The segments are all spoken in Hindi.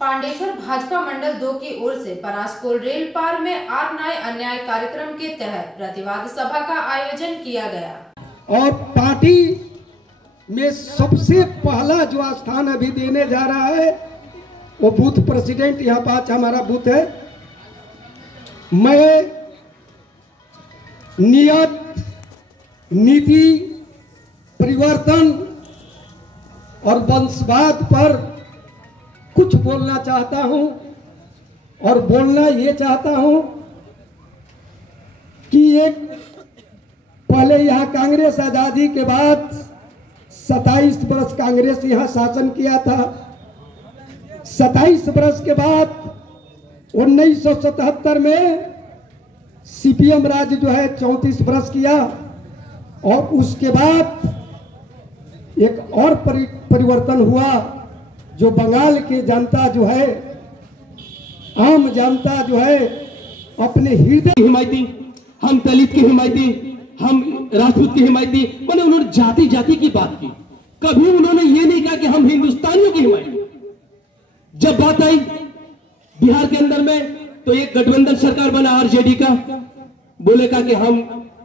पांडेश्वर भाजपा मंडल 2 की ओर से परासकोल रेल पार में आर न्याय अन्याय कार्यक्रम के तहत प्रतिवाद सभा का आयोजन किया गया और पार्टी में सबसे पहला जो स्थान अभी देने जा रहा है वो बूथ प्रेसिडेंट, यहाँ पास हमारा बूथ है। मैं नियत, नीति, परिवर्तन और वंशवाद पर कुछ बोलना चाहता हूं और बोलना ये चाहता हूं कि एक पहले यहाँ कांग्रेस आजादी के बाद 27 वर्ष कांग्रेस यहाँ शासन किया था। 27 वर्ष के बाद 1977 में सीपीएम राज जो है 34 वर्ष किया और उसके बाद एक और परिवर्तन हुआ जो बंगाल के जनता जो है, आम जनता जो है अपने हृदय की हिमायती, हम दलित की हिमायती, हम राजपूत की हिमायती, मैंने उन्होंने जाति जाति की बात की। कभी उन्होंने ये नहीं कहा कि हम हिंदुस्तानियों की हिमायती। जब बात आई बिहार के अंदर में तो एक गठबंधन सरकार बना आरजेडी का, बोले का कि हम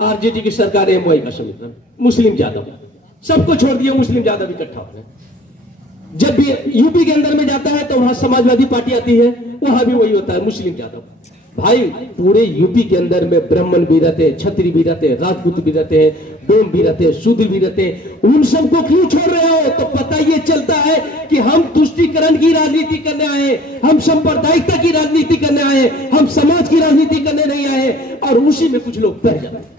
आरजेडी की सरकार है, एमवाई का समर्थन, मुस्लिम यादव, सबको छोड़ दिया, मुस्लिम यादव इकट्ठा हो गए। जब भी यूपी के अंदर में जाता है तो वहां समाजवादी पार्टी आती है, वहां भी वही होता है, मुस्लिम यादव। भाई पूरे यूपी के अंदर में ब्राह्मण भी रहते हैं, क्षत्रिय भी रहते हैं, राजपूत भी रहते हैं, डोम भी रहते हैं, शूद्र भी रहते हैं, उन सबको क्यों छोड़ रहे हो? तो पता ये चलता है कि हम तुष्टीकरण की राजनीति करने आए, हम सांप्रदायिकता की राजनीति करने आए, हम समाज की राजनीति करने नहीं आए, और उसी में कुछ लोग बह जाते हैं।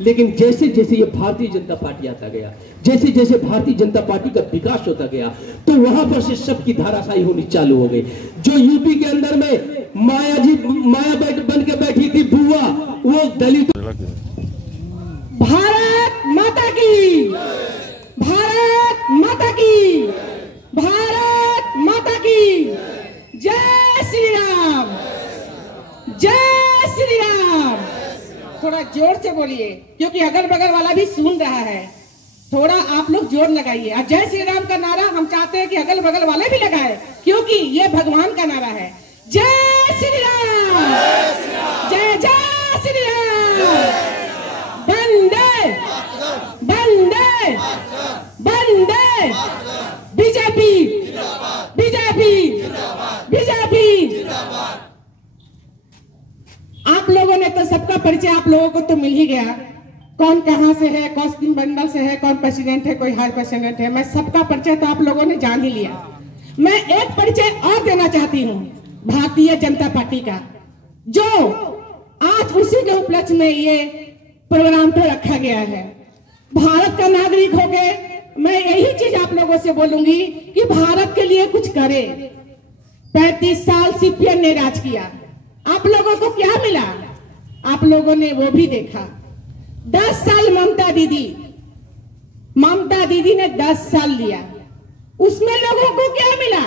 लेकिन जैसे जैसे ये भारतीय जनता पार्टी आता गया, जैसे जैसे भारतीय जनता पार्टी का विकास होता गया, तो वहां पर से सबकी धाराशाही होनी चालू हो गई। जो यूपी के अंदर में माया बन के बैठी थी बुआ, वो दलित। भारत माता की, भारत माता की, भारत माता की जय श्री राम, जय श्री राम। थोड़ा जोर से बोलिए क्योंकि अगल बगल वाला भी सुन रहा है। थोड़ा आप लोग जोर लगाइए। और जय श्री राम का नारा हम चाहते हैं कि अगल बगल वाले भी लगाए, क्योंकि ये भगवान का नारा है। जय श्री राम, जय जय श्री राम। वंदे वंदे वंदे, बीजेपी बीजेपी बीजेपी। आप लोगों ने तो सबका परिचय आप लोगों को तो मिल ही गया, कौन कहां से है, कौन किन मंडल से है, कौन प्रेसिडेंट है, कोई हाई प्रेसिडेंट है। मैं सबका परिचय तो आप लोगों ने जान ही लिया। मैं एक परिचय और देना चाहती हूँ भारतीय जनता पार्टी का, जो आज उसी के उपलक्ष्य में ये प्रोग्राम पे रखा गया है। भारत का नागरिक होके मैं यही चीज आप लोगों से बोलूंगी कि भारत के लिए कुछ करे। 35 साल सीपीएम ने राज किया, आप लोगों को क्या मिला? आप लोगों ने वो भी देखा। 10 साल ममता दीदी ने 10 साल लिया, उसमें लोगों को क्या मिला?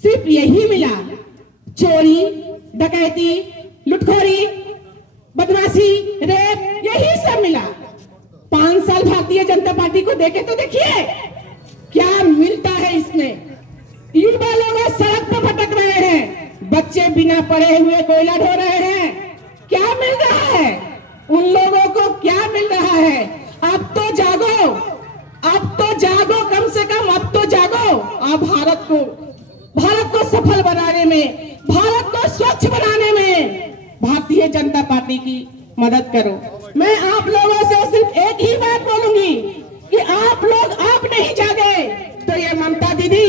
सिर्फ यही मिला, चोरी, डकैती, लुटखोरी, बदमाशी, रेप, यही सब मिला। 5 साल भारतीय जनता पार्टी को देखे तो देखिए क्या मिलता है इसमें। युवा लोग सड़क पर भटक रहे हैं, बच्चे बिना पढ़े हुए कोयला ढो रहे हैं, क्या मिल रहा है उन लोगों को? क्या मिल रहा है? अब तो जागो, अब तो जागो, कम से कम अब तो जागो। अब भारत को सफल बनाने में, भारत को स्वच्छ बनाने में भारतीय जनता पार्टी की मदद करो। मैं आप लोगों से सिर्फ एक ही बात बोलूंगी कि आप लोग आप नहीं जागे तो ये ममता दीदी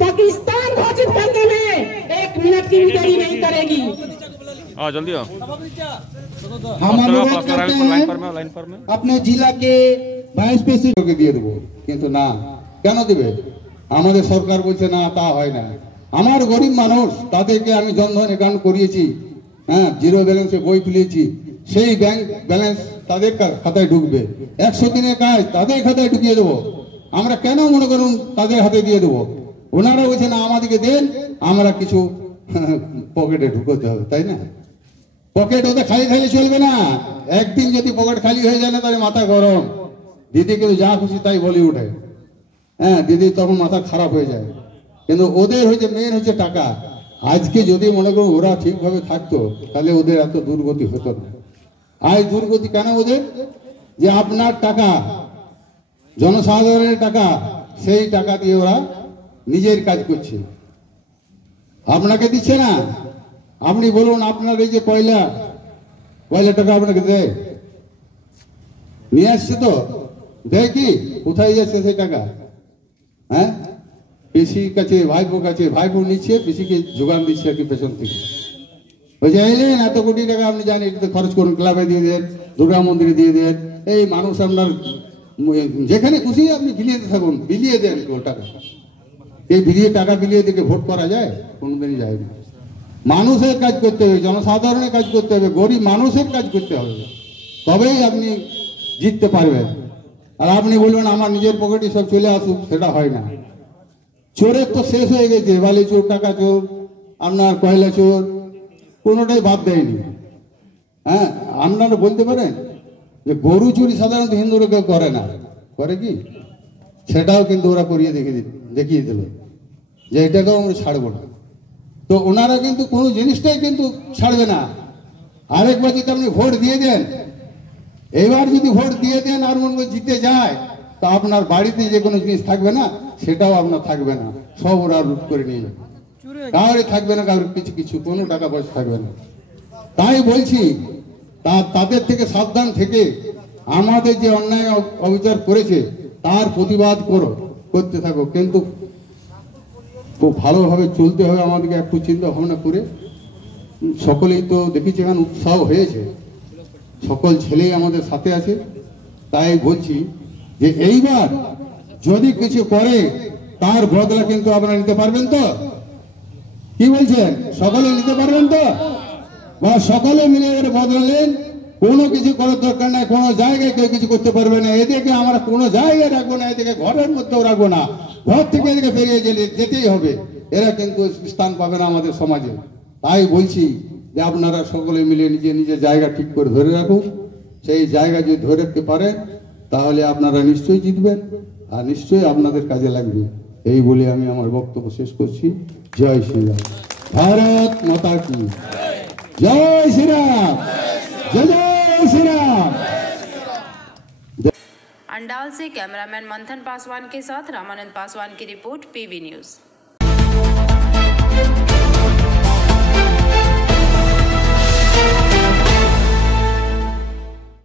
पाकिस्तान घोषित करने में 1 मिनट की भी देरी नहीं करेगी। जल्दी आओ। हम अनुरोध करते हैं अपने जिला के ভাইস প্রেসিডেন্টকে দিয়ে দেব, কিন্তু না, কেন দিবে? আমাদের সরকার বলছে না, তা হয় না। আমার গরিব মানুষ, তাদেরকে আমি জনধন অ্যাকাউন্ট করিয়েছি, হ্যাঁ, জিরো ব্যালেন্সে বই তুলেছি, সেই ব্যাংক ব্যালেন্স তাদের খাতায় ঢুকবে। 100 দিনের কাজ তাদের খাতায় ঢুকিয়ে দেবো। আমরা কেন মনে করুন তাদের হাতে দিয়ে দেবো? ওনারা বলছে না আমাদেরকে দেন, আমরা কিছু পকেটে ঢুকোতে হবে, তাই না? পকেট ওদের খালি খালি চলবে না। একদিন যদি পকেট খালি হয়ে যায় না তাহলে মাথা গরম, দিদি কিন্তু যা খুশি তাই বলে উঠে। হ্যাঁ, দিদি তখন মাথা খারাপ হয়ে যায়। কিন্তু ওদের হচ্ছে মেন হচ্ছে টাকা। আজকে যদি মনে করো ওরা ঠিকভাবে থাকতো তাহলে ওদের এত দুর্গতি হতো না। আজ দুর্গতি কেন ওদের? যে আপনার টাকা, জনসাধারণের টাকা, সেই টাকা দিয়ে ওরা নিজের কাজ করছে, আপনাকে দিচ্ছে না। আপনি বলুন, আপনার এই যে কয়লা টাকা আপনাকে দেয়, নিয়ে আসছে তো দেয় কি? কোথায় যাচ্ছে সেই টাকা? হ্যাঁ, পিসির কাছে, ভাইপোর কাছে, ভাইপো নিচ্ছে, পিসিকে যোগান দিচ্ছে আর কি পেছন থেকে। ওই যে এলেন এত কোটি টাকা আপনি জানি এটাতে খরচ করুন, ক্লাবে দিয়ে দেন, দুর্গা মন্দিরে দিয়ে দেন। এই মানুষ আপনার যেখানে খুশি আপনি বিলিয়ে থাকুন, বিলিয়ে দেন ও টাকা। এই টাকা বিলিয়ে দিকে ভোট করা যায়? কোনোদিনই যায় না। মানুষের কাজ করতে হবে, জনসাধারণের কাজ করতে হবে, গরিব মানুষের কাজ করতে হবে, তবেই আপনি জিততে পারবেন। আর আপনি বলবেন আমার নিজের পকেটে সব চলে আসুক, সেটা হয় না। চোরের তো শেষ হয়ে গেছে, বালি চোর, টাকা চোর, আপনার কয়লা চোর, কোনোটাই বাদ দেয়নি। হ্যাঁ, আপনারা বলতে পারেন যে গরু চুরি সাধারণত হিন্দুরা কেউ করে না, করে কি? সেটাও কিন্তু ওরা করিয়ে দেখিয়ে দিল যে এটাকেও আমরা ছাড়বো না। তো ওনারা কিন্তু কোনো জিনিসটাই কিন্তু ছাড়বে না। আরেকবার যদি আপনি ভোট দিয়ে দেন, এবার যদি ভোট দিয়ে দেন আর মনে জিতে যায়, তো আপনার বাড়িতে যে কোনো জিনিস থাকবে না, সেটাও আপনার থাকবে না, সব ওরা লুট করে নিয়ে যাবে। কাউরে থাকবে না, কারোর কিছু কোনো টাকা পয়সা থাকবে না। তাই বলছি তাদের থেকে সাবধান থেকে আমাদের যে অন্যায় অবিচার করেছে তার প্রতিবাদ করতে থাকো, কিন্তু খুব ভালোভাবে চলতে হবে আমাদেরকে। একটু চিন্তা ভাবনা করে সকলেই তো দেখেছি এখানে উৎসাহ হয়েছে, সকল ছেলেই আমাদের সাথে আছে। তাই বলছি যে এইবার যদি কিছু করে তার বদলা কিন্তু আপনারা নিতে পারবেন তো? কি বলছেন? সকলে নিতে পারবেন তো? বা সকলে মিলে এর বদলালেন, কোনো কিছু করার দরকার নাই, কোনো জায়গায় কেউ কিছু করতে পারবে না। এদেরকে আমরা কোনো জায়গায় রাখবো না, এদিকে ঘরের মধ্যেও রাখবো না, ঘর থেকে এদিকে বেরিয়ে যেতেই হবে। এরা কিন্তু স্থান পাবে না আমাদের সমাজে। তাই বলছি যে আপনারা সকলে মিলে নিজের জায়গা ঠিক করে ধরে রাখুন। সেই জায়গা যদি ধরে রাখতে পারেন তাহলে আপনারা নিশ্চয়ই জিতবেন, আর নিশ্চয়ই আপনাদের কাজে লাগবে। এই বলে আমি আমার বক্তব্য শেষ করছি। জয় শ্রীরাম, ভারত মাতা কি জয় শ্রীরাম, जय जय श्री राम। अंडाल से कैमरामैन मंथन पासवान के साथ रामानंद पासवान की रिपोर्ट, पीवी न्यूज।